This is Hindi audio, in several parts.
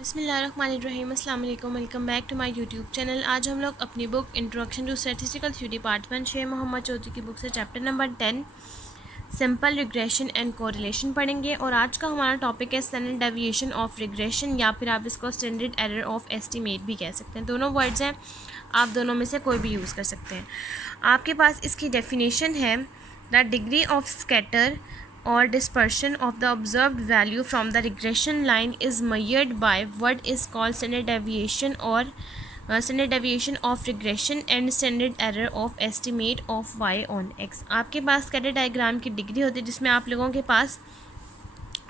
बिस्मिल्लाहिर्रहमानिर्रहीम, अस्सलाम वालेकुम, welcome back to my YouTube channel. आज हम लोग अपनी book introduction to statistical theory part 1 Sheikh Mohammad Chaudhry की बुक से chapter number 10 simple regression and correlation पढ़ेंगे। और आज का हमारा टॉपिक है स्टैंडर्ड डेविएशन ऑफ रिग्रेशन, या फिर आप इसको स्टैंडर्ड एरर ऑफ एस्टीमेट भी कह सकते हैं। दोनों वर्ड्स हैं, आप दोनों में से कोई भी यूज़ कर सकते हैं। आपके पास इसकी डेफिनेशन है the degree of scatter or dispersion of the observed value from the regression line is measured by what is called standard deviation or standard deviation of regression and standard error of estimate of y on x। आपके पास स्कैटर डायग्राम की डिग्री होती है जिसमें आप लोगों के पास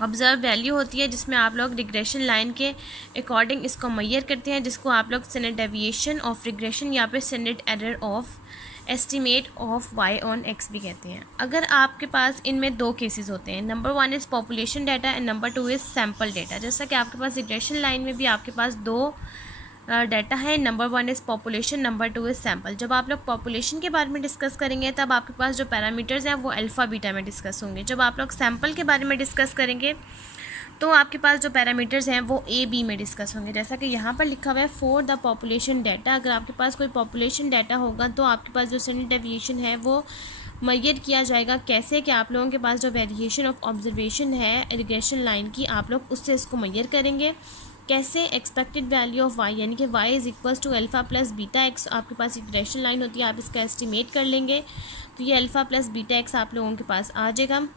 ऑब्जर्व वैल्यू होती है, जिसमें आप लोग रिग्रेशन लाइन के अकॉर्डिंग इसको मैयर करते हैं, जिसको आप लोग स्टैंडर्ड डेविएशन ऑफ रिग्रेशन या फिर standard error of estimate of Y on X भी कहते हैं। अगर आपके पास इनमें दो केसेस होते हैं, number 1 is population data and number 2 is sample data. जैसा कि आपके पास रिग्रेशन लाइन में भी आपके पास दो डाटा है, number 1 is population, number 2 is sample. जब आप लोग पॉपुलेशन के बारे में डिस्कस करेंगे तब आपके पास जो पैरामीटर्स हैं वो अल्फ़ा बीटा में डिस्कस होंगे। जब आप लोग सैम्पल के बारे में डिस्कस करेंगे तो आपके पास जो पैरामीटर्स हैं वो ए बी में डिस्कस होंगे। जैसा कि यहाँ पर लिखा हुआ है फॉर द पॉपुलेशन डाटा। अगर आपके पास कोई पॉपुलेशन डाटा होगा तो आपके पास जो स्टैंडर्ड डेविएशन है वो मैयर किया जाएगा। कैसे कि आप लोगों के पास जो वेरिएशन ऑफ ऑब्जर्वेशन है रिग्रेशन लाइन की, आप लोग उससे इसको मैयर करेंगे। कैसे? एक्सपेक्टेड वैल्यू ऑफ वाई, यानी कि Y is equals to alpha plus beta X. आपके पास रिग्रेशन लाइन होती है, आप इसका एस्टिमेट कर लेंगे तो ये अल्फ़ा प्लस बीटा एक्स आप लोगों के पास आ जाएगा,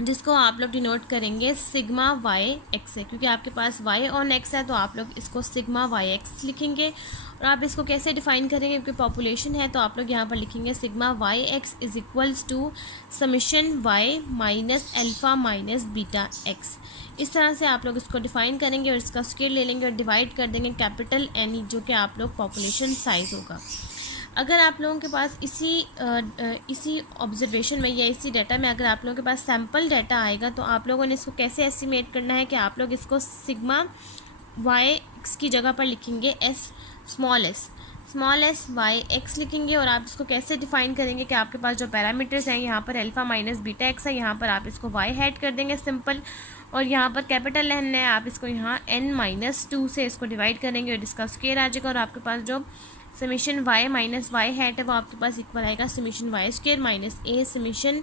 जिसको आप लोग डिनोट करेंगे सिग्मा वाई एक्स से। क्योंकि आपके पास वाई ऑन एक्स है तो आप लोग इसको सिग्मा वाई एक्स लिखेंगे। और आप इसको कैसे डिफ़ाइन करेंगे? क्योंकि पॉपुलेशन है तो आप लोग यहाँ पर लिखेंगे sigma Y X is equals to summation Y minus alpha minus beta X. इस तरह से आप लोग इसको डिफ़ाइन करेंगे और इसका स्केल ले लेंगे और डिवाइड कर देंगे कैपिटल एन, जो कि आप लोग पॉपुलेशन साइज़ होगा। अगर आप लोगों के पास इसी ऑब्जर्वेशन में या इसी डाटा में अगर आप लोगों के पास सैम्पल डाटा आएगा तो आप लोगों ने इसको कैसे एस्टिमेट करना है कि आप लोग इसको सिग्मा वाई एक्स की जगह पर लिखेंगे स्मॉल एस वाई एक्स लिखेंगे। और आप इसको कैसे डिफ़ाइन करेंगे कि आपके पास जो पैरामीटर्स हैं यहाँ पर अल्फ़ा माइनस बीटा एक्स है, यहाँ पर आप इसको वाई हेड कर देंगे सिंपल, और यहाँ पर कैपिटल एन है, आप इसको यहाँ n-2 से इसको डिवाइड करेंगे और इसका स्क्वायर आ जाएगा। और आपके पास जो summation Y minus Y hat है वो आपके पास इक्वल आएगा summation y square minus a summation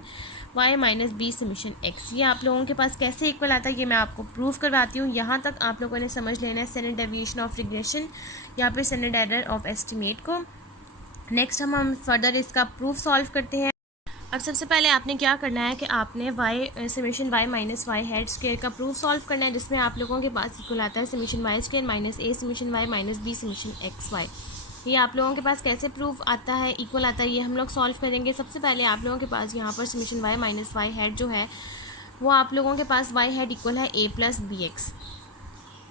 Y minus b summation x. ये आप लोगों के पास कैसे इक्वल आता है ये मैं आपको प्रूव करवाती हूँ। यहाँ तक आप लोगों ने समझ लेना है स्टैंडर्ड डेविएशन ऑफ रिग्रेशन या फिर स्टैंडर्ड एरर ऑफ एस्टिमेट को। नेक्स्ट हम फर्दर इसका प्रूफ सॉल्व करते हैं। अब सबसे पहले आपने क्या करना है कि आपने Y summation Y minus Y head square का प्रूफ सॉल्व करना है, जिसमें आप लोगों के पास इक्वल आता है summation y square minus a summation Y minus b summation x y. ये आप लोगों के पास कैसे प्रूफ आता है, इक्वल आता है, ये हम लोग सॉल्व करेंगे। सबसे पहले आप लोगों के पास यहाँ पर summation Y minus Y head जो है वो आप लोगों के पास वाई हेड इक्वल है A plus B X.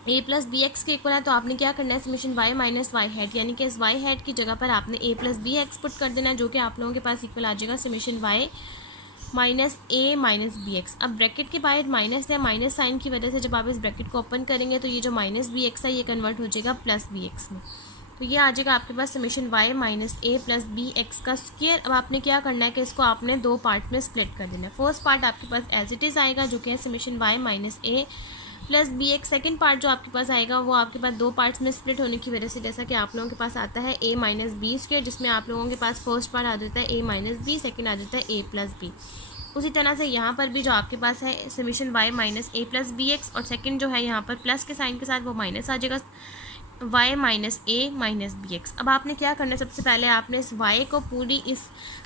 A plus B X के इक्वल है तो आपने क्या करना है summation Y minus Y head, यानी कि इस वाई हेड की जगह पर आपने A plus B X put कर देना है, जो कि आप लोगों के पास इक्वल आ जाएगा समीशन वाई माइनस ए माइनस बी एक्स। अब ब्रैकेट के बाहर माइनस या माइनस साइन की वजह से जब आप इस ब्रैकेट को ओपन करेंगे तो ये जो माइनस बी एक्स है ये कन्वर्ट हो जाएगा प्लस बी एक्स में। तो ये आ जाएगा आपके पास summation Y minus a plus B x का स्क्वायर। अब आपने क्या करना है कि इसको आपने दो पार्ट में स्प्लिट कर देना है। फर्स्ट पार्ट आपके पास एज इट इज़ आएगा जो कि है summation Y minus a plus B x. Second part जो आपके पास आएगा वो आपके पास दो पार्ट्स में स्प्लिट होने की वजह से जैसा कि आप लोगों के पास आता है ए माइनस बी स्क्वायर, जिसमें आप लोगों के पास फर्स्ट पार्ट आ जाता है ए माइनस बी, सेकेंड आ जाता है ए प्लस बी। उसी तरह से यहाँ पर भी जो आपके पास है summation Y minus a plus B x, और सेकेंड जो है यहाँ पर प्लस के साइन के साथ वो माइनस आ जाएगा वाई माइनस ए माइनस बी एक्स। अब आपने क्या करना है, सबसे पहले आपने इस वाई को पूरी इस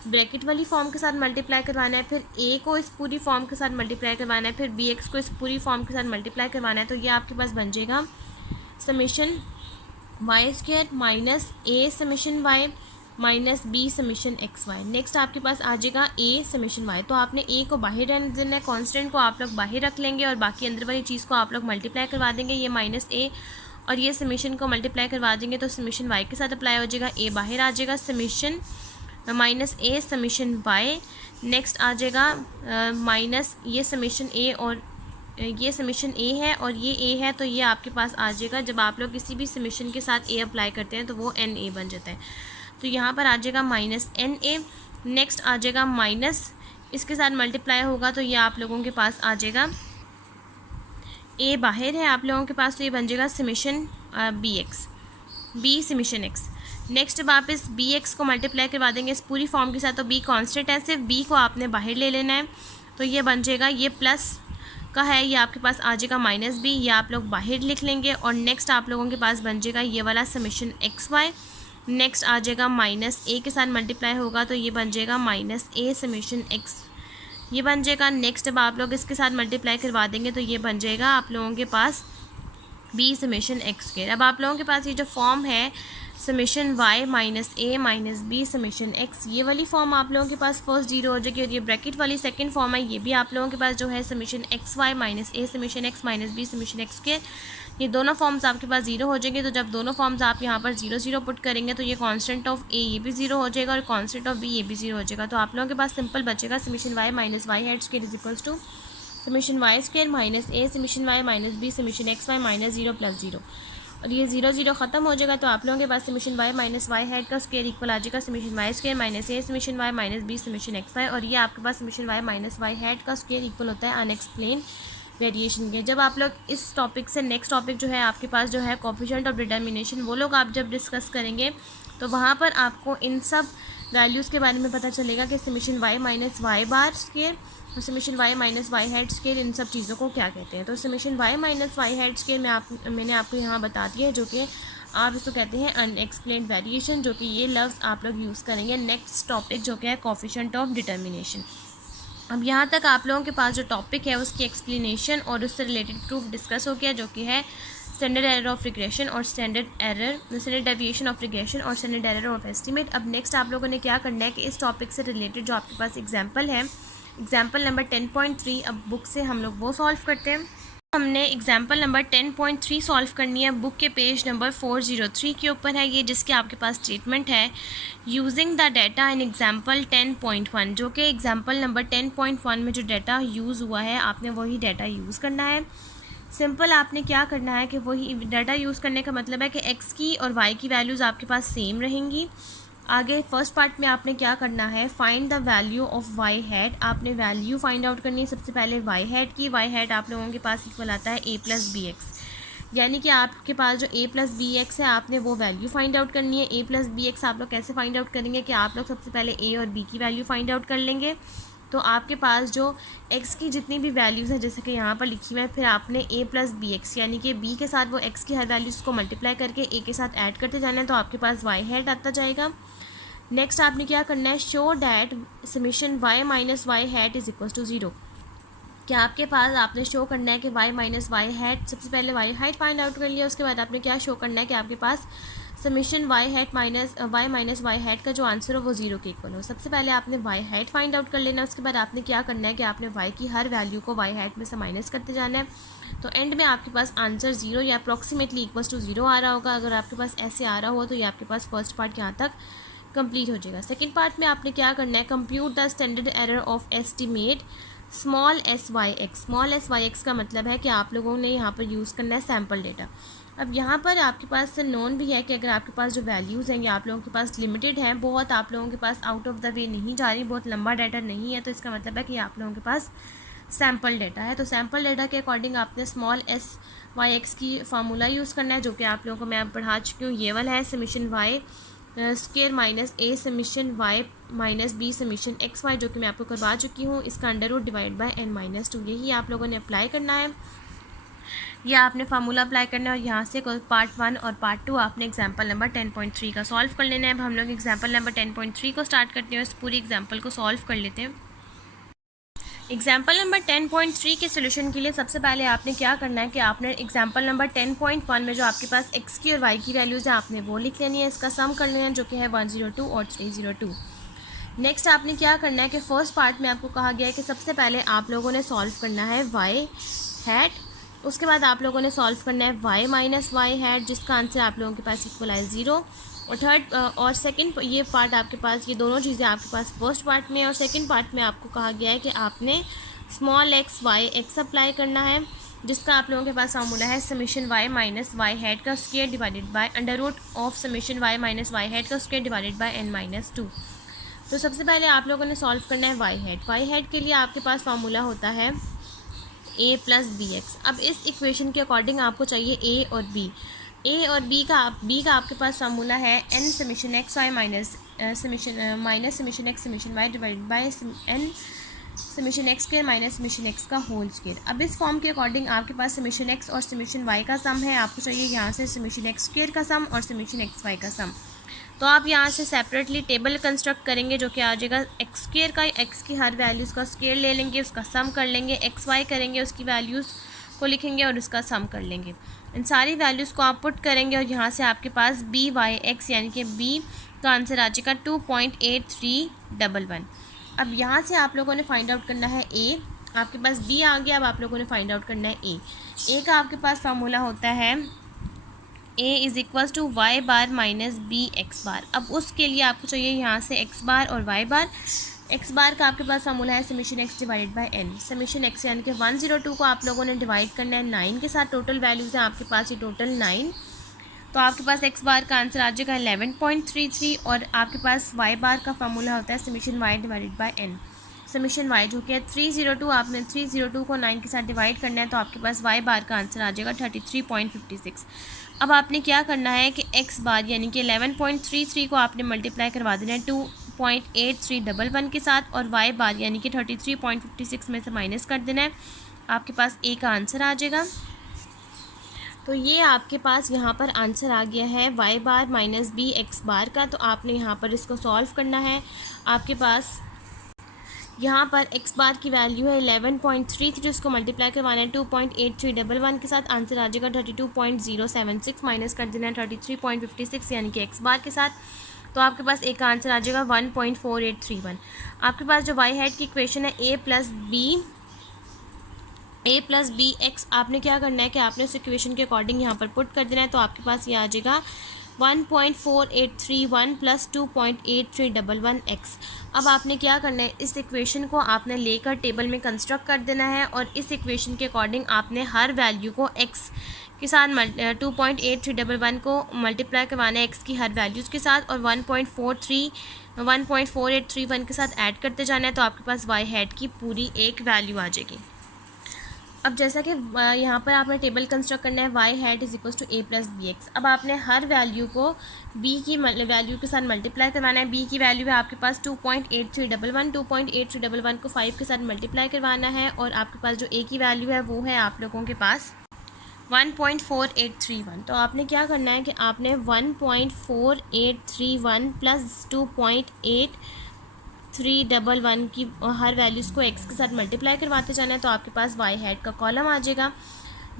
ब्रैकेट वाली फॉर्म के साथ मल्टीप्लाई करवाना है, फिर ए को इस पूरी फॉर्म के साथ मल्टीप्लाई करवाना है, फिर बी एक्स को इस पूरी फॉर्म के साथ मल्टीप्लाई करवाना है। तो ये आपके पास बन जाएगा summation y square minus a summation Y minus b summation x y. Next आपके पास आ जाएगा ए समीशन वाई। तो आपने ए को बाहर रहने देना है, कॉन्स्टेंट को आप लोग बाहर रख लेंगे और बाकी अंदर वाली चीज़ को आप लोग मल्टीप्लाई करवा देंगे। ये माइनस ए और ये समीशन को मल्टीप्लाई करवा देंगे तो समीशन वाई के साथ अप्लाई हो जाएगा, ए बाहर आ जाएगा summation minus a summation Y. Next आ जाएगा माइनस ये समीशन ए और ये समीशन ए है और ये ए है, तो ये आपके पास आ जाएगा। जब आप लोग किसी भी समीशन के साथ ए अप्लाई करते हैं तो वो एन ए बन जाता है, तो यहाँ पर आ जाएगा माइनस एन ए। नेक्स्ट आ जाएगा माइनस इसके साथ मल्टीप्लाई होगा तो ये आप लोगों के पास आ जाएगा ए बाहर है आप लोगों के पास, तो ये बन जाएगा summation B X, B summation X. Next जब आप इस बी एक्स को मल्टीप्लाई करवा देंगे इस पूरी फॉर्म के साथ, तो बी कांस्टेंट है, सिर्फ बी को आपने बाहर ले लेना है, तो ये बन जाएगा, ये प्लस का है, ये आपके पास आ जाएगा माइनस बी, ये आप लोग बाहर लिख लेंगे। और नेक्स्ट आप लोगों के पास बन जाएगा ये वाला समेशन एक्स वाई, नेक्स्ट आ जाएगा माइनस ए के साथ मल्टीप्लाई होगा, तो ये बन जाएगा माइनस ए समेशन एक्स, ये बन जाएगा। नेक्स्ट जब आप लोग इसके साथ मल्टीप्लाई करवा देंगे तो ये बन जाएगा आप लोगों के पास बी समेशन एक्स स्क्वायर। अब आप लोगों के पास ये जो फॉर्म है समेशन वाई माइनस ए माइनस बी समेशन एक्स, ये वाली फॉर्म आप लोगों के पास फर्स्ट जीरो हो जाएगी, और ये ब्रैकेट वाली सेकंड फॉर्म है, ये भी आप लोगों के पास जो है समेशन एक्स वाई माइनस ए summation x minus B summation x square, ये दोनों फॉर्म्स आपके पास जीरो हो जाएंगे। तो जब दोनों फॉर्म्स आप यहाँ पर जीरो जीरो पुट करेंगे तो ये कांस्टेंट ऑफ ए ये भी जीरो हो जाएगा और कांस्टेंट ऑफ बी ये भी जीरो हो जाएगा। तो आप लोगों के पास सिंपल बचेगा summation Y minus Y head square is equals to summation Y square minus A summation Y minus B summation x Y minus zero plus zero, और ये जीरो जीरो खत्म हो जाएगा। तो आप लोगों के पास summation Y minus Y head का स्क्वायर इक्वल आ जाएगा समेशन वाई स्क्वायर माइनस ए summation Y minus B summation x y, और ये आपके पास summation Y minus Y head का स्क्वायर इक्वल होता है अनएक्सप्लेन वेरिएशन के। जब आप लोग इस टॉपिक से नेक्स्ट टॉपिक जो है आपके पास जो है कोफिशिएंट ऑफ डिटर्मिनेशन, वो लोग आप जब डिस्कस करेंगे तो वहाँ पर आपको इन सब वैल्यूज़ के बारे में पता चलेगा कि summation Y minus y bar square और summation Y minus Y head square इन सब चीज़ों को क्या कहते हैं। तो summation Y minus Y head square मैंने आपको यहाँ बता दिया है, जो कि आप इसको कहते हैं अनएक्सप्लेन्ड वेरिएशन, जो कि ये लफ्ज़ आप लोग यूज़ करेंगे नेक्स्ट टॉपिक जो कि है कोफिशिएंट ऑफ डिटर्मिनेशन। अब यहाँ तक आप लोगों के पास जो टॉपिक है उसकी एक्सप्लेनेशन और उससे रिलेटेड प्रूफ डिस्कस हो गया, जो कि है स्टैंडर्ड एरर ऑफ रिग्रेशन और स्टैंडर्ड डेविएशन ऑफ रिग्रेशन और स्टैंडर्ड एरर ऑफ एस्टीमेट। अब नेक्स्ट आप लोगों ने क्या करना है कि इस टॉपिक से रिलेटेड जो आपके पास एग्जाम्पल है, एग्जाम्पल नंबर 10.3 अब बुक से हम लोग वो सॉल्व करते हैं। हमने एग्जाम्पल नंबर 10.3 सॉल्व करनी है, बुक के पेज नंबर 403 के ऊपर है ये, जिसके आपके पास स्टेटमेंट है using the data in example 10.1, जो कि एग्जाम्पल नंबर 10.1 में जो डाटा यूज़ हुआ है आपने वही डाटा यूज़ करना है। सिंपल आपने क्या करना है कि वही डाटा यूज़ करने का मतलब है कि एक्स की और वाई की वैल्यूज़ आपके पास सेम रहेंगी। आगे फर्स्ट पार्ट में आपने क्या करना है, find the value of Y head, आपने वैल्यू फाइंड आउट करनी है सबसे पहले वाई हेड की। वाई हेड आप लोगों के पास इक्वल आता है ए प्लस बी एक्स, यानी कि आपके पास जो ए प्लस बी एक्स है आपने वो वैल्यू फाइंड आउट करनी है। ए प्लस बी एक्स आप लोग कैसे फाइंड आउट करेंगे कि आप लोग सबसे पहले ए और बी की वैल्यू फाइंड आउट कर लेंगे। तो आपके पास जो एक्स की जितनी भी वैल्यूज़ हैं जैसे कि यहाँ पर लिखी हुई है, फिर आपने ए प्लस बी एक्स यानी कि बी के साथ वो एक्स की हर वैल्यूज़ को मल्टीप्लाई करके ए के साथ ऐड करते जाना है, तो आपके पास वाई हेड आता जाएगा। नेक्स्ट आपने क्या करना है, show that summation Y minus Y head is equal to zero. क्या आपके पास आपने शो करना है कि वाई माइनस वाई हेड, सबसे पहले वाई हेड फाइंड आउट कर लिया, उसके बाद आपने क्या शो करना है कि आपके पास summation y head minus Y head का जो आंसर हो वो ज़ीरो के इक्वल हो। सबसे पहले आपने वाई हेड फाइंड आउट कर लेना, उसके बाद आपने क्या करना है कि आपने वाई की हर वैल्यू को वाई हेड में से माइनस करते जाना है। तो एंड में आपके पास आंसर ज़ीरो या अप्रॉक्सीमेटली इक्वल्स टू ज़ीरो आ रहा होगा। अगर आपके पास ऐसे आ रहा हो तो ये आपके पास फर्स्ट पार्ट यहाँ तक कंप्लीट हो जाएगा। सेकंड पार्ट में आपने क्या करना है, compute the standard error of estimate small S Y X. Small S Y X का मतलब है कि आप लोगों ने यहाँ पर यूज़ करना है सैम्पल डेटा। अब यहाँ पर आपके पास नोन भी है कि अगर आपके पास जो वैल्यूज़ हैं ये आप लोगों के पास लिमिटेड हैं, बहुत आप लोगों के pass out of the way नहीं जा रही, बहुत लंबा डाटा नहीं है, तो इसका मतलब है कि आप लोगों के पास सैम्पल डेटा है। तो सैम्पल डेटा के अकॉर्डिंग आपने स्मॉल एस वाई एक्स की फार्मूला यूज़ करना है, जो कि आप लोगों को मैं पढ़ा चुकी हूँ। ये वाला है समेशन वाई स्क्वायर माइनस ए summation Y minus B summation x y, जो कि मैं आपको करवा चुकी हूँ। इसका under root divide by n minus 2, यही आप लोगों ने अप्लाई करना है, या आपने फार्मूला अप्लाई करना है। और यहाँ से पार्ट 1 और पार्ट 2 आपने एग्जाम्पल नंबर 10.3 का सॉल्व कर लेना है। अब हम लोग एग्जाम्पल नंबर 10.3 को स्टार्ट करते हैं, इस पूरी एग्जाम्पल को सॉल्व कर लेते हैं। एग्जाम्पल नंबर 10.3 के सोल्यूशन के लिए सबसे पहले आपने क्या करना है कि आपने एग्जाम्पल नंबर 10.1 में जो आपके पास एक्स की और वाई की वैल्यूज़ है आपने वो लिख लेनी है, इसका सम कर लेना है, जो कि है 102 और 302। नेक्स्ट आपने क्या करना है कि फर्स्ट पार्ट में आपको कहा गया है कि सबसे पहले आप लोगों ने सॉल्व करना है वाई हैट, उसके बाद आप लोगों ने सॉल्व करना है वाई माइनस वाई हैट, जिसका आंसर आप लोगों के पास इक्वल है 0। और थर्ड और सेकंड ये पार्ट आपके पास, ये दोनों चीज़ें आपके पास फर्स्ट पार्ट में, और सेकंड पार्ट में आपको कहा गया है कि आपने small x y x apply करना है, जिसका आप लोगों के पास फार्मूला है summation Y minus Y head का square divided by under root of summation Y minus Y head का square divided by n minus 2। तो सबसे पहले आप लोगों ने सॉल्व करना है वाई हेड। वाई हेड के लिए आपके पास फार्मूला होता है ए प्लस बी एक्स। अब इस इक्वेशन के अकॉर्डिंग आपको चाहिए ए और बी। ए और बी का आपके पास फार्मूला है N summation x Y minus summation X summation Y divided by N summation X square minus summation X का होल स्क्वायर। अब इस फॉर्म के अकॉर्डिंग आपके पास समीशन एक्स और समीशन वाई का सम है, आपको चाहिए यहाँ से समीशन एक्स स्क्वायर का सम और समीशन एक्स वाई का सम। तो आप यहाँ से सेपरेटली टेबल कंस्ट्रक्ट करेंगे जो कि आ जाएगा एक्स स्क्वायर का, एक्स की हर वैल्यूज़ का स्क्वायर ले लेंगे, उसका सम कर लेंगे, एक्स वाई करेंगे, उसकी वैल्यूज़ को लिखेंगे और उसका सम कर लेंगे। इन सारी वैल्यूज़ को आप पुट करेंगे और यहाँ से आपके पास बी वाई एक्स यानी कि बी का आंसर आ जाएगा 2.8311। अब यहाँ से आप लोगों ने फाइंड आउट करना है ए। आपके पास बी आ गया, अब आप लोगों ने फाइंड आउट करना है ए। ए का आपके पास फार्मूला होता है a is equals to y bar minus b x bar. अब उसके लिए आपको चाहिए यहाँ से एक्स बार और वाई बार। एक्स बार का आपके पास फार्मूला है summation X divided by N. Summation X यानी कि 102 को आप लोगों ने डिवाइड करना है 9 के साथ। टोटल वैल्यूज़ हैं आपके पास ये टोटल 9। तो आपके पास एक्स बार का आंसर आ जाएगा 11.33 और आपके पास वाई बार का फार्मूला होता है summation Y divided by N. Summation Y जो कि है 302, आपने 302 को 9 के साथ डिवाइड करना है तो आपके पास वाई बार का आंसर आ जाएगा 33.56। अब आपने क्या करना है कि एक्स बार यानी कि 11.33 को आपने मल्टीप्लाई करवा देना है 2.8311 के साथ और वाई बार यानी कि 33.56 में से माइनस कर देना है, आपके पास ए का आंसर आ जाएगा। तो ये आपके पास यहाँ पर आंसर आ गया है Y bar minus b x bar का। तो आपने यहाँ पर इसको सॉल्व करना है। आपके पास यहाँ पर एक्स बार की वैल्यू है 11.33, उसको मल्टीप्लाई करवाना है 2.8311 के साथ, आंसर आ जाएगा 32.076, माइनस कर देना है 33.56 यानी कि एक्स बार के साथ। तो आपके पास एक आंसर आ जाएगा 1.4831। आपके पास जो वाई हेड की इक्वेशन है ए प्लस बी एक्स, आपने क्या करना है कि आपने उस इक्वेशन के अकॉर्डिंग यहाँ पर पुट कर देना है। तो आपके पास ये आ जाएगा 1.4831 प्लस 2.8311 एक्स। अब आपने क्या करना है, इस इक्वेशन को आपने लेकर टेबल में कंस्ट्रक्ट कर देना है और इस इक्वेशन के अकॉर्डिंग आपने हर वैल्यू को एक्स के साथ 2.8311 को मल्टीप्लाई करवाना है एक्स की हर वैल्यूज़ के साथ और 1.4831 के साथ ऐड करते जाना है। तो आपके पास वाई हेड की पूरी एक वैल्यू आ जाएगी। अब जैसा कि यहाँ पर आपने टेबल कंस्ट्रक्ट करना है Y head is equals to A plus B X. अब आपने हर वैल्यू को बी की वैल्यू के साथ मल्टीप्लाई करवाना है। बी की वैल्यू है आपके पास 2.8311, 2.8311 को 5 के साथ मल्टीप्लाई करवाना है और आपके पास जो ए की वैल्यू है वो है आप लोगों के पास 1.4831। तो आपने क्या करना है कि आपने 1.4831 प्लस 2.8311 की हर वैल्यूज़ को एक्स के साथ मल्टीप्लाई करवाते जाना है। तो आपके पास वाई हेड का कॉलम आ जाएगा।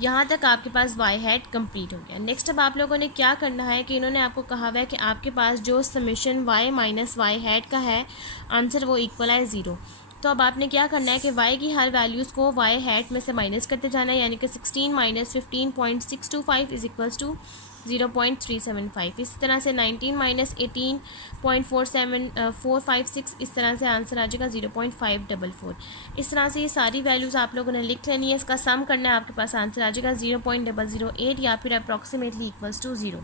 यहाँ तक आपके पास वाई हेड कंप्लीट हो गया। नेक्स्ट अब आप लोगों ने क्या करना है कि इन्होंने आपको कहा हुआ है कि आपके पास जो summation Y minus Y head का है आंसर वो इक्वल है 0। तो अब आपने क्या करना है कि y की हर वैल्यूज़ को y हैट में से माइनस करते जाना है, यानी कि 16 माइनस 15.625 इज इक्वल्स टू 0.375। इस तरह से 19 माइनस 18.456 इस तरह से आंसर आ जाएगा 0.544। इस तरह से ये सारी वैल्यूज़ आप लोगों ने लिख लेनी है, इसका सम करना है, आपके पास आंसर आ जाएगा 0.008 या फिर अप्रॉक्सीमेटली इक्वल्स टू 0।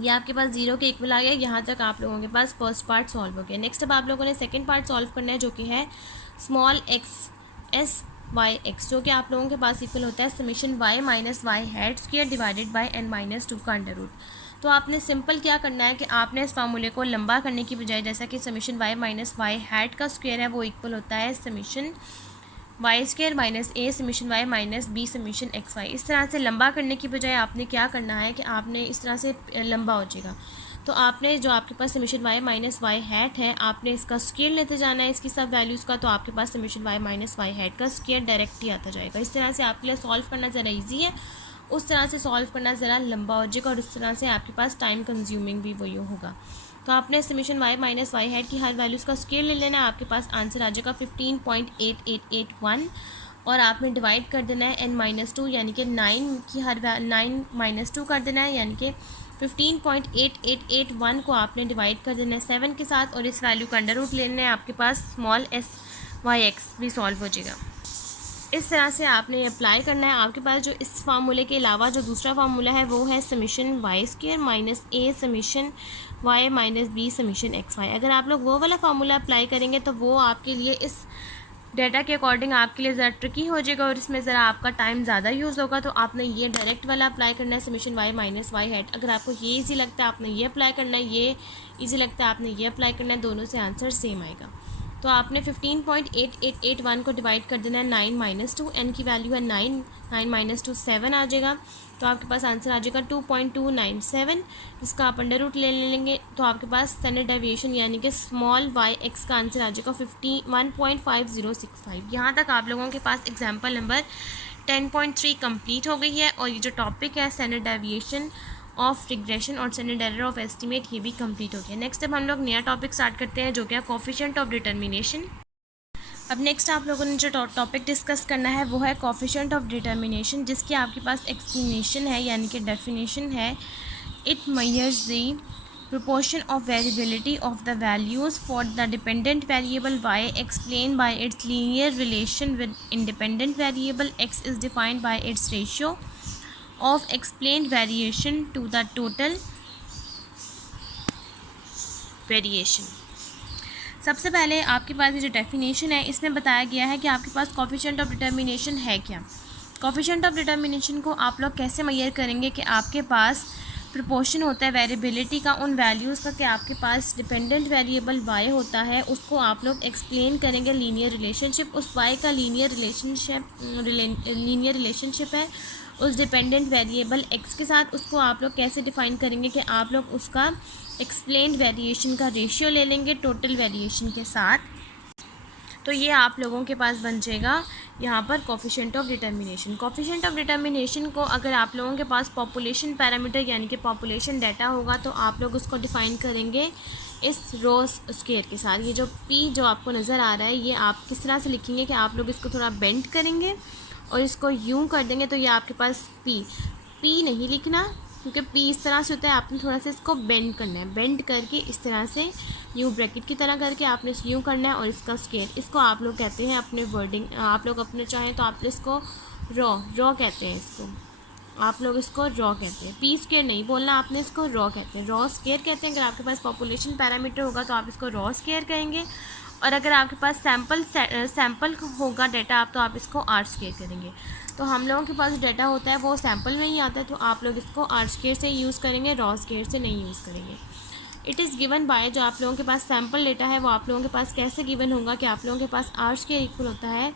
ये आपके पास 0 के इक्वल आ गया। यहाँ तक आप लोगों के पास फर्स्ट पार्ट सॉल्व हो गया। नेक्स्ट अब आप लोगों ने सेकंड पार्ट सॉल्व करना है जो कि है small X S Y X, जो कि आप लोगों के पास इक्वल होता है summation Y minus Y head square divided by n minus 2 का अंडर रूट। तो आपने सिंपल क्या करना है कि आपने इस फार्मूले को लंबा करने की बजाय, जैसा कि summation Y minus Y head का स्क्वायर है वो इक्वल होता है summation y square minus a summation Y minus b summation x y, इस तरह से लंबा करने की बजाय आपने क्या करना है कि आपने इस तरह से लंबा हो जाएगा। तो आपने जो आपके पास summation Y minus Y hat है आपने इसका स्क्वायर लेते जाना है इसकी सब वैल्यूज़ का। तो आपके पास summation Y minus Y hat का स्क्वायर डायरेक्ट ही आता जाएगा। इस तरह से आपके लिए सॉल्व करना ज़रा ईजी है, उस तरह से सॉल्व करना ज़रा लंबा हो जाएगा और इस तरह से आपके पास टाइम कंज्यूमिंग भी वही होगा। तो आपने summation Y minus Y head की हर वैल्यूज़ का स्केल ले लेना है, आपके पास आंसर आ जाएगा 15.8881 और आपने डिवाइड कर देना है n माइनस 2 यानी कि 9 की हर 9 माइनस 2 कर देना है, यानी कि 15.8881 को आपने डिवाइड कर देना है 7 के साथ और इस वैल्यू का अंडर रूट लेना है, आपके पास स्मॉल एस वाई एक्स भी सॉल्व हो जाएगा। इस तरह से आपने अप्लाई करना है। आपके पास जो इस फार्मूले के अलावा जो दूसरा फार्मूला है वो है summation y square minus a summation Y minus b summation x y. अगर आप लोग वो वाला फार्मूला अप्लाई करेंगे तो वो आपके लिए इस डाटा के अकॉर्डिंग आपके लिए ज़रा ट्रिकी हो जाएगा और इसमें ज़रा आपका टाइम ज़्यादा यूज़ होगा। तो आपने ये डायरेक्ट वाला अप्लाई करना है, summation y minus Y hat. अगर आपको ये इजी लगता है आपने ये अप्लाई करना है, ये इजी लगता है आपने ये अप्लाई करना है, दोनों से आंसर सेम आएगा। तो आपने 15.8881 को डिवाइड कर देना है 9 माइनस 2, एन की वैल्यू है 9, 9 माइनस 2 7 आ जाएगा। तो आपके पास आंसर आ जाएगा 2.297, जिसका आप अंडर रूट ले लेंगे तो आपके पास स्टैंडर्ड डेविएशन यानी कि स्मॉल वाई एक्स का आंसर आ जाएगा 51.5065। यहाँ तक आप लोगों के पास एग्जाम्पल नंबर 10.3 कंप्लीट हो गई है और ये जो टॉपिक है स्टैंडर्ड डेविएशन ऑफ रिग्रेशन और स्टैंडर्ड एरर ऑफ एस्टिमेट ये भी कंप्लीट हो गया। नेक्स्ट अब हम लोग नया टॉपिक स्टार्ट करते हैं जो कि है कोफिशिएंट ऑफ डिटर्मिनेशन। अब नेक्स्ट आप लोगों ने जो टॉपिक डिस्कस करना है वो है कोफिशिएंट ऑफ डिटर्मिनेशन, जिसकी आपके पास एक्सप्लेनेशन है यानी कि डेफिनेशन है। It measures the proportion of variability of the values for the dependent variable y explained by its linear relation with independent variable x is defined by its ratio of explained variation to the total variation। सबसे पहले आपके पास ये जो डेफिनेशन है इसमें बताया गया है कि आपके पास कोफिशिएंट ऑफ डिटर्मिनेशन है क्या। कोफिशिएंट ऑफ डिटर्मिनेशन को आप लोग कैसे मेजर करेंगे कि आपके पास प्रोपोर्शन होता है वेरिएबिलिटी का उन वैल्यूज़ का कि आपके पास डिपेंडेंट वेरिएबल y होता है, उसको आप लोग एक्सप्लेन करेंगे लीनियर रिलेशनशिप। उस y का लीनियर रिलेशनशिप है उस डिपेंडेंट वेरिएबल x के साथ, उसको आप लोग कैसे डिफ़ाइन करेंगे कि आप लोग उसका एक्सप्लेन्ड वेरिएशन का रेशियो ले लेंगे टोटल वेरिएशन के साथ। तो ये आप लोगों के पास बन जाएगा यहाँ पर coefficient of determination. Coefficient of determination को अगर आप लोगों के पास पॉपुलेशन पैरामीटर यानी कि पॉपुलेशन डाटा होगा तो आप लोग उसको डिफ़ाइन करेंगे इस रो स्क्वायर के साथ। ये जो p जो आपको नज़र आ रहा है ये आप किस तरह से लिखेंगे कि आप लोग इसको थोड़ा बेंड करेंगे और इसको यूँ कर देंगे तो ये आपके पास p नहीं लिखना क्योंकि p इस तरह से होता है, आपने थोड़ा सा इसको बेंड करना है। बेंड करके इस तरह से यू ब्रैकेट की तरह करके आपने यूँ करना है और इसका स्केल, इसको आप लोग कहते हैं अपने वर्डिंग, आप लोग अपने चाहें तो आप इसको रॉ कहते हैं, इसको आप लोग इसको रॉ कहते हैं। पी स्केयर नहीं बोलना आपने, इसको रॉ कहते हैं, रॉ स्केयर कहते हैं। अगर आपके पास पॉपुलेशन पैरामीटर होगा तो आप इसको रॉ स्केयर कहेंगे और अगर आपके पास सैम्पल होगा डाटा आप तो आप इसको आर स्केयर करेंगे। तो हम लोगों के पास जो डाटा होता है वो सैम्पल में ही आता है तो आप लोग इसको आर स्केयर से यूज़ करेंगे, रॉ स्केयर से नहीं यूज़ करेंगे। इट इज़ गिवन बाय, जो आप लोगों के पास सैम्पल डेटा है वो आप लोगों के पास कैसे गिवन होगा कि आप लोगों के पास आर स्केयर इक्वल होता है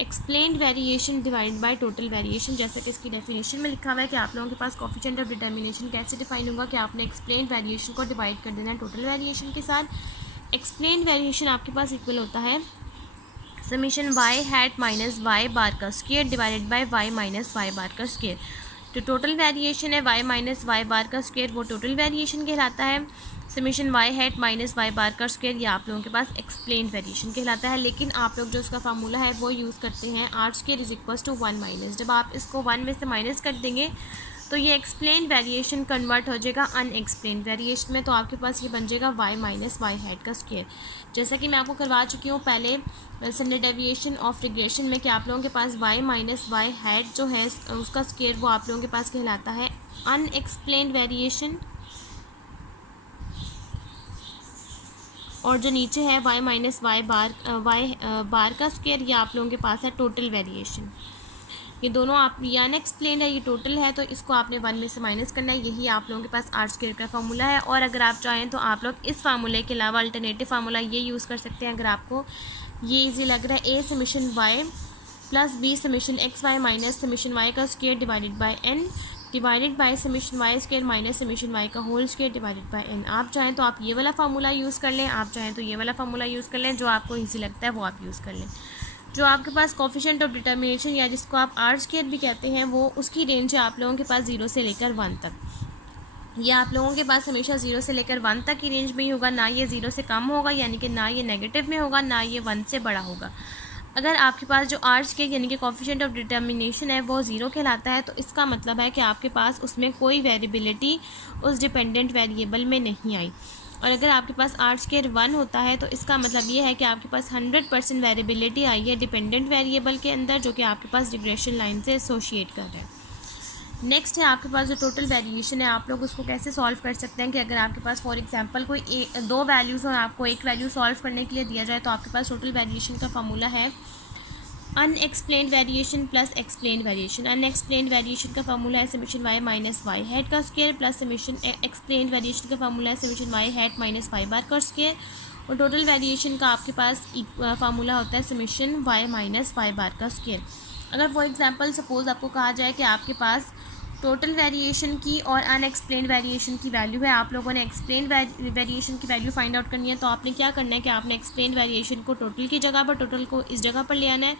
explained variation divide by total variation. जैसा कि इसकी डेफिनेशन में लिखा हुआ है कि आप लोगों के पास कोफिशिएंट ऑफ डिटर्मिनेशन कैसे डिफाइन होगा कि आपने एक्सप्लेन्ड वेरिएशन को डिवाइड कर देना है टोटल वेरिएशन के साथ। एक्सप्लेन्ड वेरिएशन आपके पास इक्वल होता है summation y hat minus y bar का square divided by y minus y bar का स्क्वायर। जो टोटल वेरिएशन है वाई माइनस वाई बार का स्क्वायर वो टोटल वेरिएशन कहलाता है। Summation y hat minus y bar का स्क्वायर ये आप लोगों के पास एक्सप्लेन वेरिएशन कहलाता है। लेकिन आप लोग जो उसका फार्मूला है वो यूज़ करते हैं R square is equal to 1 minus. जब आप इसको 1 में से माइनस कर देंगे तो ये एक्सप्लेन वेरिएशन कन्वर्ट हो जाएगा अनएक्सप्लेन वेरिएशन में। तो आपके पास ये बन जाएगा वाई माइनस वाई हैट का स्क्वायर। जैसा कि मैं आपको करवा चुकी हूँ पहले स्टैंडर्ड डेविएशन ऑफ रिग्रेशन में कि आप लोगों के पास वाई माइनस वाई हैट जो है उसका स्क्वायर वो आप लोगों के पास कहलाता है अनएक्सप्लेन वेरिएशन, और जो नीचे है वाई माइनस वाई बार का स्क्वायर ये आप लोगों के पास है टोटल वेरिएशन। ये दोनों आप ये अनएक्सप्लेन है ये टोटल है तो इसको आपने 1 में से माइनस करना है, यही आप लोगों के पास आर स्क्वायर का फार्मूला है। और अगर आप चाहें तो आप लोग इस फार्मूले के अलावा अल्टरनेटिव फार्मूला ये यूज़ कर सकते हैं अगर आपको ये इजी लग रहा है। A summation y plus b summation x Y minus summation Y का square divided by n divided by summation y square minus summation Y का whole square divided by n. आप चाहें तो आप ये वाला फार्मूला यूज़ कर लें, आप चाहें तो ये वाला फार्मूला यूज़ कर लें, जो आपको ईजी लगता है वो आप यूज़ कर लें। जो आपके पास कोफिशिएंट ऑफ डिटर्मिनेशन या जिसको आप आर स्क्वायर भी कहते हैं वो उसकी रेंज है आप लोगों के पास 0 से लेकर 1 तक। ये आप लोगों के पास हमेशा 0 से लेकर 1 तक की रेंज में ही होगा, ना ये 0 से कम होगा यानी कि ना ये नेगेटिव में होगा, ना ये 1 से बड़ा होगा। अगर आपके पास जो आर स्क्वायर यानी कि कोफिशिएंट ऑफ डिटर्मिनेशन है वो 0 कहलाता है तो इसका मतलब है कि आपके पास उसमें कोई वेरिएबिलिटी उस डिपेंडेंट वेरिएबल में नहीं आई। और अगर आपके पास आर स्क्वायर 1 होता है तो इसका मतलब ये है कि आपके पास 100% वेरिएबिलिटी आई है डिपेंडेंट वेरिएबल के अंदर जो कि आपके पास रिग्रेशन लाइन से एसोशिएट कर रहा है। नेक्स्ट है आपके पास जो टोटल वेरिएशन है, आप लोग उसको कैसे सॉल्व कर सकते हैं कि अगर आपके पास फॉर एग्जांपल कोई दो वैल्यूज़ और आपको एक वैल्यू सॉल्व करने के लिए दिया जाए, तो आपके पास टोटल वेरिएशन का फार्मूला है unexplained variation plus explained variation. Unexplained variation का फार्मूला है summation Y minus Y head का square plus summation explained variation का फार्मूला है summation y head minus y bar का स्क्वायर। और टोटल वेरिएशन का आपके पास फार्मूला होता है summation Y minus y bar का स्क्वायर। अगर फॉर एग्जांपल सपोज आपको कहा जाए कि आपके पास टोटल वेरिएशन की और अनएक्सप्लेन्ड वेरिएशन की वैल्यू है, आप लोगों ने एक्सप्लेन वेरिएशन की वैल्यू फाइंड आउट करनी है, तो आपने क्या करना है कि आपने एक्सप्लेन वेरिएशन को टोटल की जगह पर, टोटल को इस जगह पर ले आना है,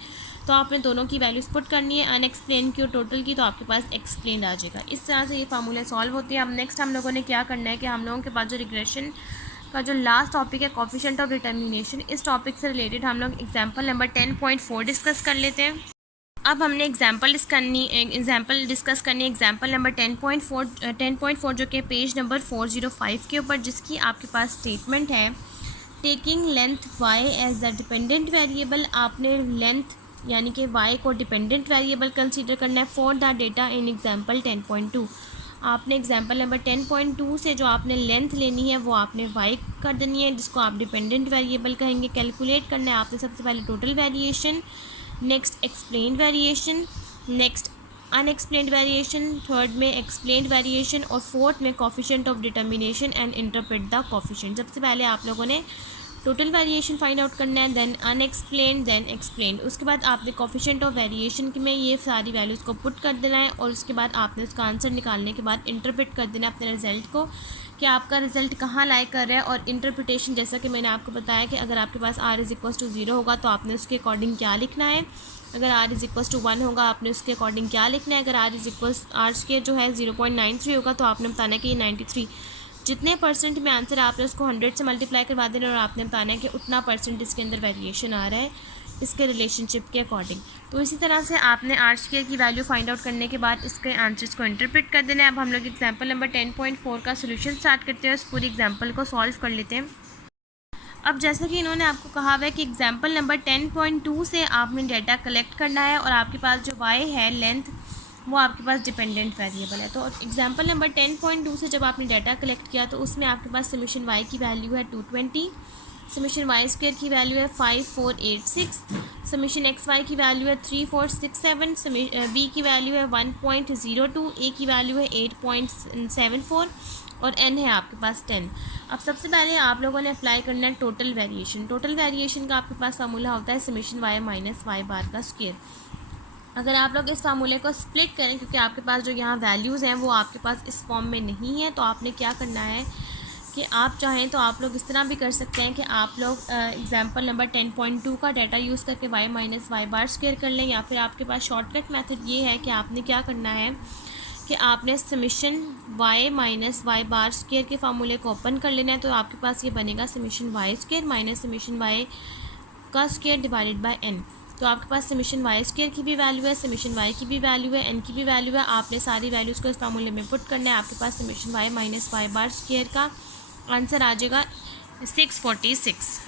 तो आपने दोनों की वैल्यूज़ पुट करनी है, अनएक्सप्लेन की और टोटल की, तो आपके पास एक्सप्लेन आ जाएगा। इस तरह से ये फार्मूले सॉल्व होते हैं। अब नेक्स्ट हम लोगों ने क्या करना है कि हम लोगों के पास जो रिग्रेशन का जो लास्ट टॉपिक है कोफिशिएंट ऑफ डिटर्मिनेशन, इस टॉपिक से रिलेटेड हम लोग एग्जाम्पल नंबर 10.4 डिस्कस कर लेते हैं। अब हमने एग्जाम्पल डिस्कस करनी है एग्जाम्पल नंबर 10.4 जो कि पेज नंबर 405 के ऊपर, जिसकी आपके पास स्टेटमेंट है taking length y as the dependent variable. आपने लेंथ यानी कि y को डिपेंडेंट वेरिएबल कंसीडर करना है for the data in example 10.2। आपने एग्जाम्पल नंबर 10.2 से जो आपने लेंथ लेनी है वो आपने y कर देनी है, जिसको आप डिपेंडेंट वेरिएबल कहेंगे। कैलकुलेट करना है आपने सबसे पहले total variation, next explained variation, next unexplained variation, third में एक्सप्लेन्ड वेरिएशन और फोर्थ में coefficient of determination and interpret the coefficient. सबसे पहले आप लोगों ने टोटल वेरिएशन फाइंड आउट करना है, देन अनएक्सप्लेन्ड, देन एक्सप्लेन्ड। उसके बाद आपने कोफिशिएंट ऑफ वेरिएशन में ये सारी वैल्यूज़ को पुट कर देना है और उसके बाद आपने उसका आंसर निकालने के बाद इंटरप्रेट कर देना है अपने रिजल्ट को कि आपका रिजल्ट कहाँ लाई कर रहा है। और इंटरप्रिटेशन जैसा कि मैंने आपको बताया कि अगर आपके पास r = 0 होगा तो आपने उसके अकॉर्डिंग क्या लिखना है, अगर r = 1 होगा आपने उसके अकॉर्डिंग क्या लिखना है, अगर r² जो है 0.93 होगा तो आपने बताना है कि ये 93 जितने परसेंट में आंसर आपने उसको 100 से मल्टीप्लाई करवा देना और आपने बताना है कि उतना परसेंट इसके अंदर वेरिएशन आ रहा है इसके रिलेशनशिप के अकॉर्डिंग। तो इसी तरह से आपने r² की वैल्यू फाइंड आउट करने के बाद इसके आंसर्स को इंटरप्रेट कर देना है। अब हम लोग एग्जांपल नंबर 10.4 का सोल्यूशन स्टार्ट करते हैं, उस पूरी एग्जांपल को सॉल्व कर लेते हैं। अब जैसा कि इन्होंने आपको कहा हुआ है कि एग्जांपल नंबर 10.2 से आपने डाटा कलेक्ट करना है और आपके पास जो y है लेंथ वो आपके पास डिपेंडेंट वेरिएबल है। तो एग्जांपल नंबर 10.2 से जब आपने डाटा कलेक्ट किया तो उसमें आपके पास समीशन y की वैल्यू है 220, समीशन y² की वैल्यू है 5486, समीशन xy की वैल्यू है 3467, b की वैल्यू है 1.02, a की वैल्यू है 8.74 और n है आपके पास 10। अब सबसे पहले आप लोगों ने अप्लाई करना है टोटल वेरिएशन। टोटल वेरिएशन का आपके पास फार्मूला होता है summation y minus y bar का स्क्वायर। अगर आप लोग इस फार्मूले को स्प्लिट करें, क्योंकि आपके पास जो यहाँ वैल्यूज़ हैं वो आपके पास इस फॉर्म में नहीं है, तो आपने क्या करना है कि आप चाहें तो आप लोग इस तरह भी कर सकते हैं कि आप लोग एग्जांपल नंबर 10.2 का डाटा यूज़ करके y minus y bar square कर लें, या फिर आपके पास शॉर्टकट मेथड ये है कि आपने क्या करना है कि आपने summation y minus y bar square के फार्मूले को ओपन कर लेना है। तो आपके पास ये बनेगा summation y² minus summation y का स्क्वायर डिवाइडेड बाय n। तो आपके पास समीशन y² की भी वैल्यू है, समीशन y की भी वैल्यू है, n की भी वैल्यू है। आपने सारी वैल्यूज़ को इस फार्मूले में पुट करना है, आपके पास summation y minus y bar square का आंसर आ जाएगा 646।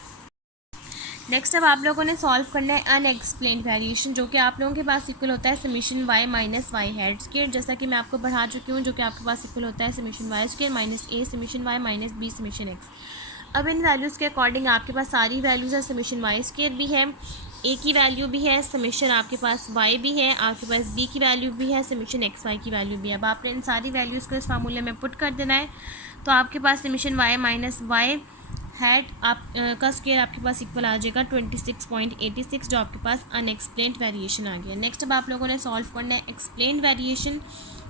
नेक्स्ट अब आप लोगों ने सॉल्व करना है अनएक्सप्लेन्ड वेरिएशन, जो कि आप लोगों के पास इक्वल होता है summation y minus Y head square, जैसा कि मैं आपको बढ़ा चुकी हूँ, जो कि आपके पास इक्वल होता है summation y² minus a summation y minus b summation x। अब इन वैल्यूज़ के अकॉर्डिंग आपके पास सारी वैल्यूज़ है, समीशन y² भी है, a की वैल्यू भी है, समीशन आपके पास y भी है, आपके पास b की वैल्यू भी है, समीशन xy की वैल्यू भी है। अब आपने इन सारी वैल्यूज़ को इस फार्मूले में पुट कर देना है, तो आपके पास summation y minus Y head का स्क्वायर आपके पास इक्वल आ जाएगा 26.86, जो आपके पास अनएक्सप्लेन्ड वेरिएशन आ गया। नेक्स्ट अब आप लोगों ने सॉल्व करना है एक्सप्लेन्ड वेरिएशन।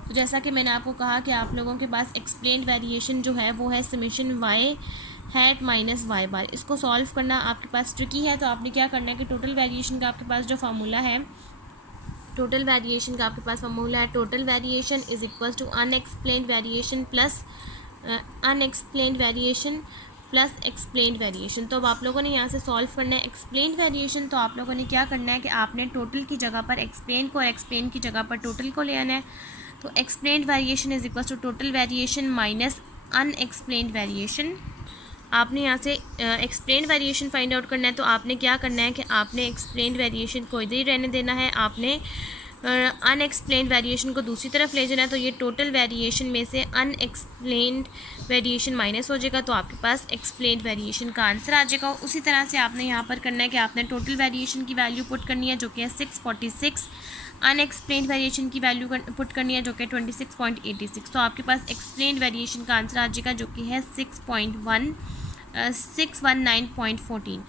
तो जैसा कि मैंने आपको कहा कि आप लोगों के पास एक्सप्लेन्ड वेरिएशन जो है वो है summation y head minus y bar. इसको सॉल्व करना आपके पास ट्रिकी है, तो आपने क्या करना है कि टोटल वेरिएशन का आपके पास जो फार्मूला है, टोटल वेरिएशन का आपके पास फार्मूला है total variation is equal to unexplained variation plus unexplained variation plus explained variation. तो अब आप लोगों ने यहाँ से सॉल्व करना है एक्सप्लेन्ड वेरिएशन। तो आप लोगों ने क्या करना है कि आपने टोटल की जगह पर एक्सप्लेन को और एक्सप्लेन की जगह पर टोटल को ले आना है। तो explained variation is equal to total variation minus unexplained variation. आपने यहाँ से एक्सप्लेन्ड वेरिएशन फाइंड आउट करना है, तो आपने क्या करना है कि आपने एक्सप्लेन्ड वेरिएशन को इधर ही रहने देना है, आपने अनएक्सप्लेन्ड वेरिएशन को दूसरी तरफ ले जाना है, तो ये टोटल वेरिएशन में से अनएक्सप्लेन्ड वेरिएशन माइनस हो जाएगा, तो आपके पास एक्सप्लेन्ड वेरिएशन का आंसर आ जाएगा। उसी तरह से आपने यहाँ पर करना है कि आपने टोटल वेरिएशन की वैल्यू पुट करनी है जो कि है 646, अनएक्सप्लेन्ड वेरिएशन की वैल्यू पुट करनी है जो कि 26.86। तो आपके पास एक्सप्लेन्ड वेरिएशन का आंसर आ जाएगा जो कि है 619.14।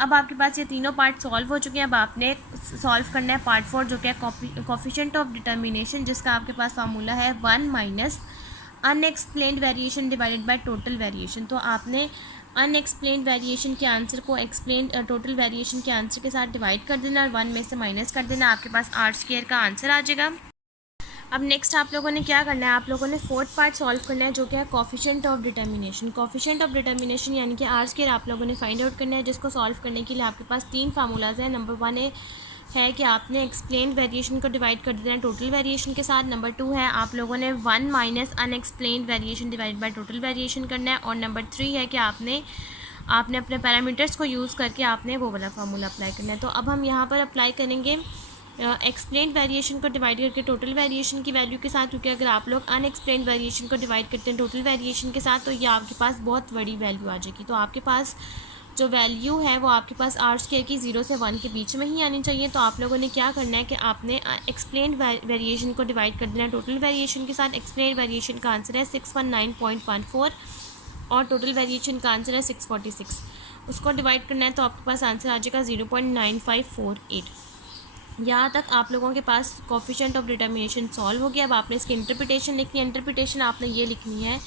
अब आपके पास ये तीनों पार्ट सॉल्व हो चुके हैं। अब आपने सॉल्व करना है पार्ट 4 जो कि है कोफिशिएंट ऑफ डिटर्मिनेशन, जिसका आपके पास फार्मूला है 1 minus unexplained variation divided by total variation. तो आपने अनएक्सप्लेन्ड वेरिएशन के आंसर को एक्सप्लेन टोटल वेरिएशन के आंसर के साथ डिवाइड कर देना और 1 में से माइनस कर देना, आपके पास r² का आंसर आ जाएगा। अब नेक्स्ट आप लोगों ने क्या करना है, आप लोगों ने फोर्थ पार्ट सॉल्व करना है जो कि है coefficient of determination. Coefficient of determination यानी कि r² आप लोगों ने फाइंड आउट करना है, जिसको सॉल्व करने के लिए आपके पास 3 फार्मूलाज हैं। नंबर 1 है कि आपने एक्सप्लेन्ड वेरिएशन को डिवाइड कर देना है टोटल वेरिएशन के साथ। नंबर 2 है आप लोगों ने 1 minus unexplained variation divide by total variation करना है। और नंबर 3 है कि आपने अपने पैरामीटर्स को यूज़ करके आपने वो वाला फार्मूला अप्लाई करना है। तो अब हम यहाँ पर अप्लाई करेंगे एक्सप्लेन्ड वेरिएशन को डिवाइड करके टोटल वेरिएशन की वैल्यू के साथ, क्योंकि अगर आप लोग अनएक्सप्लेन्ड वेरिएशन को डिवाइड करते हैं टोटल वेरिएशन के साथ तो ये आपके पास बहुत बड़ी वैल्यू आ जाएगी। तो आपके पास जो वैल्यू है वो आपके पास r² की 0 से 1 के बीच में ही आनी चाहिए। तो आप लोगों ने क्या करना है कि आपने एक्सप्लेन्ड वेरिएशन को डिवाइड कर देना है टोटल वेरिएशन के साथ। एक्सप्लेन्ड वेरिएशन का आंसर है 619.14 और टोटल वेरिएशन का आंसर है 646। उसको डिवाइड करना है तो आपके पास आंसर आ जाएगा 0.9548। यहाँ तक आप लोगों के पास कोफिशिएंट ऑफ डिटर्मिनेशन सॉल्व हो गया। अब आपने इसकी इंटरप्रिटेशन लिखनी है। इंटरप्रिटेशन आपने ये लिखनी है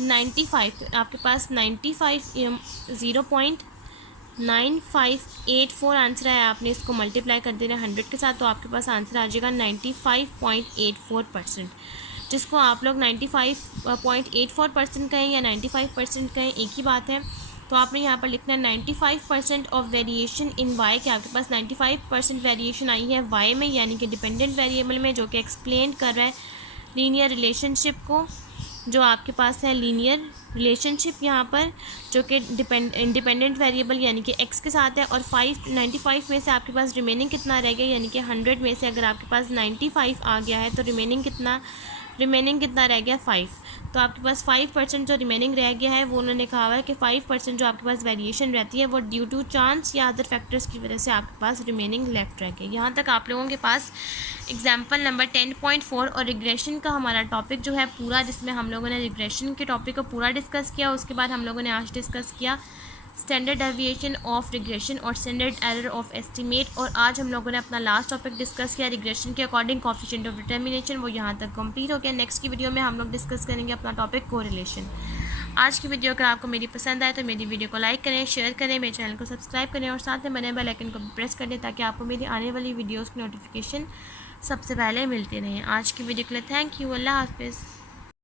95, आपके पास 0.9584 आंसर है। आपने इसको मल्टीप्लाई कर देना 100 के साथ, तो आपके पास आंसर आ जाएगा 95.84%, जिसको आप लोग 95.84% कहें या 95% कहें एक ही बात है। तो आपने यहाँ पर लिखना है 95% ऑफ वेरिएशन इन वाई, कि आपके पास 95% वेरिएशन आई है वाई में, यानी कि डिपेंडेंट वेरिएबल में, जो कि एक्सप्लेन कर रहा है लीनियर रिलेशनशिप को, जो आपके पास है लीनियर रिलेशनशिप यहाँ पर, जो कि इंडिपेंडेंट वेरिएबल यानी कि x के साथ है। और 95 में से आपके पास रिमेनिंग कितना रह गया, यानी कि 100 में से अगर आपके पास 95 आ गया है तो रिमेनिंग कितना रह गया 5। तो आपके पास 5% जो रिमेनिंग रह गया है वो उन्होंने कहा हुआ है कि 5% जो आपके पास वेरिएशन रहती है वो ड्यू टू चांस या अदर फैक्टर्स की वजह से आपके पास रिमेनिंग लेफ्ट रह गया। यहाँ तक आप लोगों के पास एग्जाम्पल नंबर 10.4 और रिग्रेशन का हमारा टॉपिक जो है पूरा, जिसमें हम लोगों ने रिग्रेशन के टॉपिक को पूरा डिस्कस किया। उसके बाद हम लोगों ने आज डिस्कस किया स्टैंडर्ड डेविएशन ऑफ रिग्रेशन और स्टैंडर्ड एरर ऑफ एस्टीमेट। और आज हम लोगों ने अपना लास्ट टॉपिक डिस्कस किया रिग्रेशन के अकॉर्डिंग कोफिशिएंट ऑफ डिटर्मिनेशन, वो यहाँ तक कंप्लीट हो गया। नेक्स्ट की वीडियो में हम लोग डिस्कस करेंगे अपना टॉपिक कोरिलेशन। आज की वीडियो अगर आपको मेरी पसंद आए तो मेरी वीडियो को लाइक करें, शेयर करें, मेरे चैनल को सब्सक्राइब करें और साथ में बने बेल आइकन को प्रेस कर दें ताकि आपको मेरी आने वाली वीडियोज़ की नोटिफिकेशन सबसे पहले मिलती रहें। आज की वीडियो के लिए थैंक यू, अल्लाह हाफिज़।